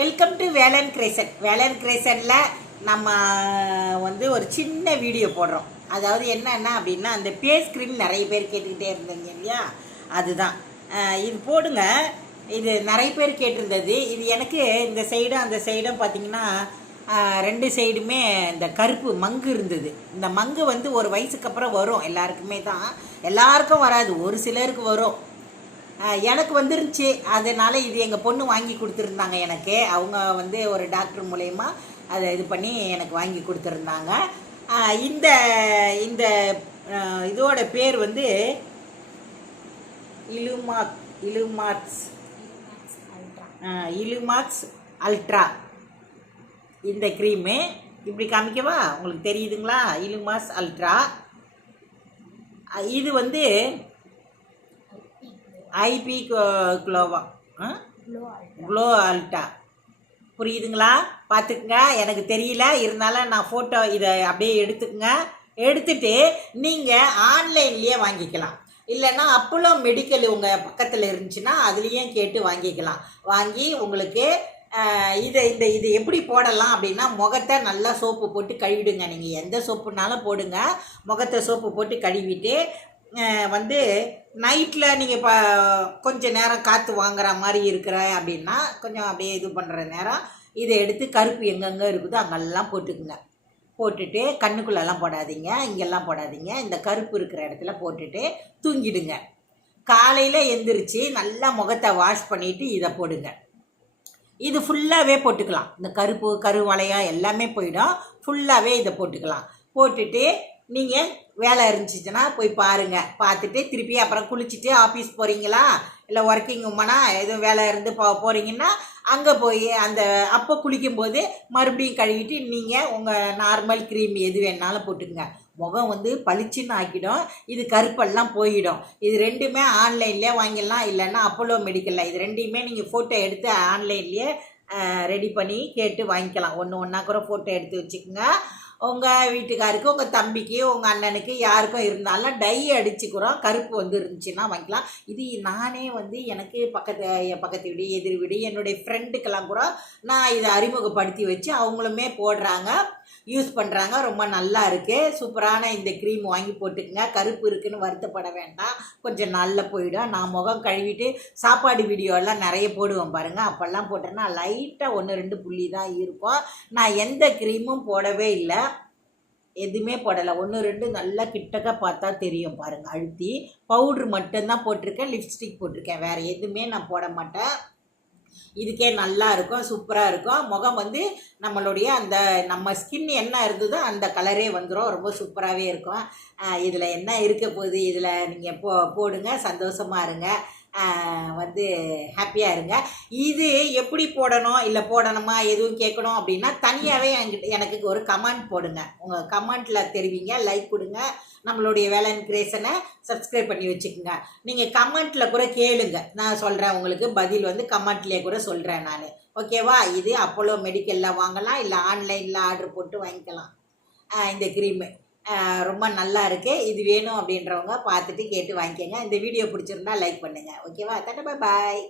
Welcome to Velan கிரேசன். வேலன் கிரேசனில் நம்ம ஒரு சின்ன வீடியோ போடுறோம். அதாவது என்னென்னா அப்படின்னா, அந்த பே ஸ்க்ரீன் நிறைய பேர் கேட்டுக்கிட்டே இருந்தீங்க இல்லையா, அதுதான் இது போடுங்க. இது நிறைய பேர் கேட்டிருந்தது. இது எனக்கு இந்த சைடும் அந்த சைடும் பார்த்திங்கன்னா ரெண்டு சைடுமே இந்த கருப்பு மங்கு இருந்தது. இந்த மங்கு ஒரு வயசுக்கு அப்புறம் வரும், எல்லாருக்குமே தான். எல்லாருக்கும் வராது, ஒரு சிலருக்கு வரும். எனக்கு வந்துருந்துச்சு. அதனால் இது எங்கள் பொண்ணு வாங்கி கொடுத்துருந்தாங்க எனக்கு. அவங்க ஒரு டாக்டர் மூலயமா அதை இது பண்ணி எனக்கு வாங்கி கொடுத்துருந்தாங்க. இந்த இந்த இதோட பேர் இலுமாக்ஸ் அல்ட்ரா. இந்த க்ரீமு இப்படி காமிக்கவா, உங்களுக்கு தெரியுதுங்களா? இலுமாக்ஸ் அல்ட்ரா. இது ஐபி க்ளோவா க்ளோ அல்ட்டா. புரியுதுங்களா? பார்த்துக்குங்க. எனக்கு தெரியல, இருந்தாலும் நான் ஃபோட்டோ இதை அப்படியே எடுத்துக்கங்க. எடுத்துட்டு நீங்கள் ஆன்லைன்லேயே வாங்கிக்கலாம். இல்லைன்னா அப்போலோ மெடிக்கல் உங்கள் பக்கத்தில் இருந்துச்சுன்னா அதுலேயும் கேட்டு வாங்கிக்கலாம். வாங்கி உங்களுக்கு இது எப்படி போடலாம் அப்படின்னா, முகத்தை நல்லா சோப்பு போட்டு கழுவிடுங்க. நீங்கள் எந்த சோப்புனாலும் போடுங்க. முகத்தை சோப்பு போட்டு கழுவிட்டு நைட்டில் நீங்கள் கொஞ்சம் நேரம் காற்று வாங்குற மாதிரி இருக்கிற அப்படின்னா, கொஞ்சம் அப்படியே இது பண்ணுற நேரம் இதை எடுத்து கருப்பு எங்கெங்கே இருக்குதோ அங்கெல்லாம் போட்டுக்குங்க. போட்டுட்டு கண்ணுக்குள்ளெல்லாம் போடாதீங்க, இங்கெல்லாம் போடாதீங்க. இந்த கருப்பு இருக்கிற இடத்துல போட்டுட்டு தூங்கிடுங்க. காலையில் எந்திரிச்சு நல்லா முகத்தை வாஷ் பண்ணிவிட்டு இதை போடுங்க. இது ஃபுல்லாகவே போட்டுக்கலாம். இந்த கருவளையம் எல்லாமே போயிடும். ஃபுல்லாகவே இதை போட்டுக்கலாம். போட்டுட்டு நீங்கள் வேலை இருந்துச்சுன்னா போய் பாருங்கள். பார்த்துட்டு திருப்பி அப்புறம் குளிச்சுட்டு ஆஃபீஸ் போகிறீங்களா, இல்லை ஒர்க்கிங் உமனா எதுவும் வேலை இருந்து போகிறீங்கன்னா அங்கே போய் அப்போ குளிக்கும்போது மறுபடியும் கழுவிட்டு நீங்கள் உங்கள் நார்மல் க்ரீம் எது வேணாலும் போட்டுக்குங்க. முகம் பளிச்சுன்னு ஆக்கிடும். இது கருப்பெல்லாம் போயிடும். இது ரெண்டுமே ஆன்லைன்லேயே வாங்கிடலாம். இல்லைன்னா அப்போலோ மெடிக்கலில் இது ரெண்டையுமே நீங்கள் ஃபோட்டோ எடுத்து ஆன்லைன்லேயே ரெடி பண்ணி கேட்டு வாங்கிக்கலாம். ஒன்றா கூட ஃபோட்டோ எடுத்து வச்சுக்கோங்க. உங்கள் வீட்டுக்காருக்கு, உங்கள் தம்பிக்கு, உங்கள் அண்ணனுக்கு யாருக்கும் இருந்தாலும் டை அடிச்சுக்கிறோம். கருப்பு இருந்துச்சுன்னா வாங்கிக்கலாம். இது நானே எனக்கு பக்கத்து வீடு, எதிர் வீடு, என்னுடைய ஃப்ரெண்டுக்கெல்லாம் கூட நான் இதை அறிமுகப்படுத்தி வச்சு அவங்களுமே போடுறாங்க, யூஸ் பண்ணுறாங்க. ரொம்ப நல்லா இருக்குது. சூப்பரான இந்த க்ரீம் வாங்கி போட்டுக்குங்க. கருப்பு இருக்குதுன்னு வருத்தப்பட வேண்டாம், கொஞ்சம் நல்லா போயிடும். நான் முகம் கழுவிட்டு சாப்பாடு வீடியோலாம் நிறைய போடுவேன் பாருங்கள். அப்போல்லாம் போட்டேன்னா லைட்டாக 1-2 புள்ளி தான் இருக்கும். நான் எந்த க்ரீமும் போடவே இல்லை, எதுவுமே போடலை. 1-2 நல்லா கிட்டக்க பார்த்தா தெரியும் பாருங்கள். அழுத்தி பவுட்ரு மட்டும்தான் போட்டிருக்கேன், லிப்ஸ்டிக் போட்டிருக்கேன். வேறு எதுவுமே நான் போட மாட்டேன். இதுக்கே நல்லா இருக்கும், சூப்பராக இருக்கும். முகம் நம்மளுடைய நம்ம ஸ்கின் என்ன இருந்ததோ அந்த கலரே வந்துடும். ரொம்ப சூப்பராகவே இருக்கும். இதில் என்ன இருக்க போகுது, இதில் நீங்கள் போடுங்க, சந்தோஷமாக இருங்க, ஹாப்பியாக இருங்க. இது எப்படி போடணும், இல்லை போடணுமா எதுவும் கேட்கணும் அப்படின்னா தனியாகவே எனக்கு ஒரு கமெண்ட் போடுங்க. உங்கள் கமெண்ட்டில் தெரிவிங்க, லைக் கொடுங்க. நம்மளுடைய வேலன் கிரேசனை சப்ஸ்கிரைப் பண்ணி வச்சுக்கோங்க. நீங்கள் கமெண்ட்டில் கூட கேளுங்க, நான் சொல்கிறேன். உங்களுக்கு பதில் கமெண்ட்லேயே கூட சொல்கிறேன் நான். ஓகேவா? இது அப்போலோ மெடிக்கலில் வாங்கலாம், இல்லை ஆன்லைனில் ஆர்டர் போட்டு வாங்கிக்கலாம். இந்த க்ரீமு ரொம்ப நல்லா இருக்குது. இது வேணும் அப்படின்றவங்க பார்த்துட்டு கேட்டு வாங்கிக்கோங்க. இந்த வீடியோ பிடிச்சிருந்தா லைக் பண்ணுங்கள். ஓகேவா? பாய்.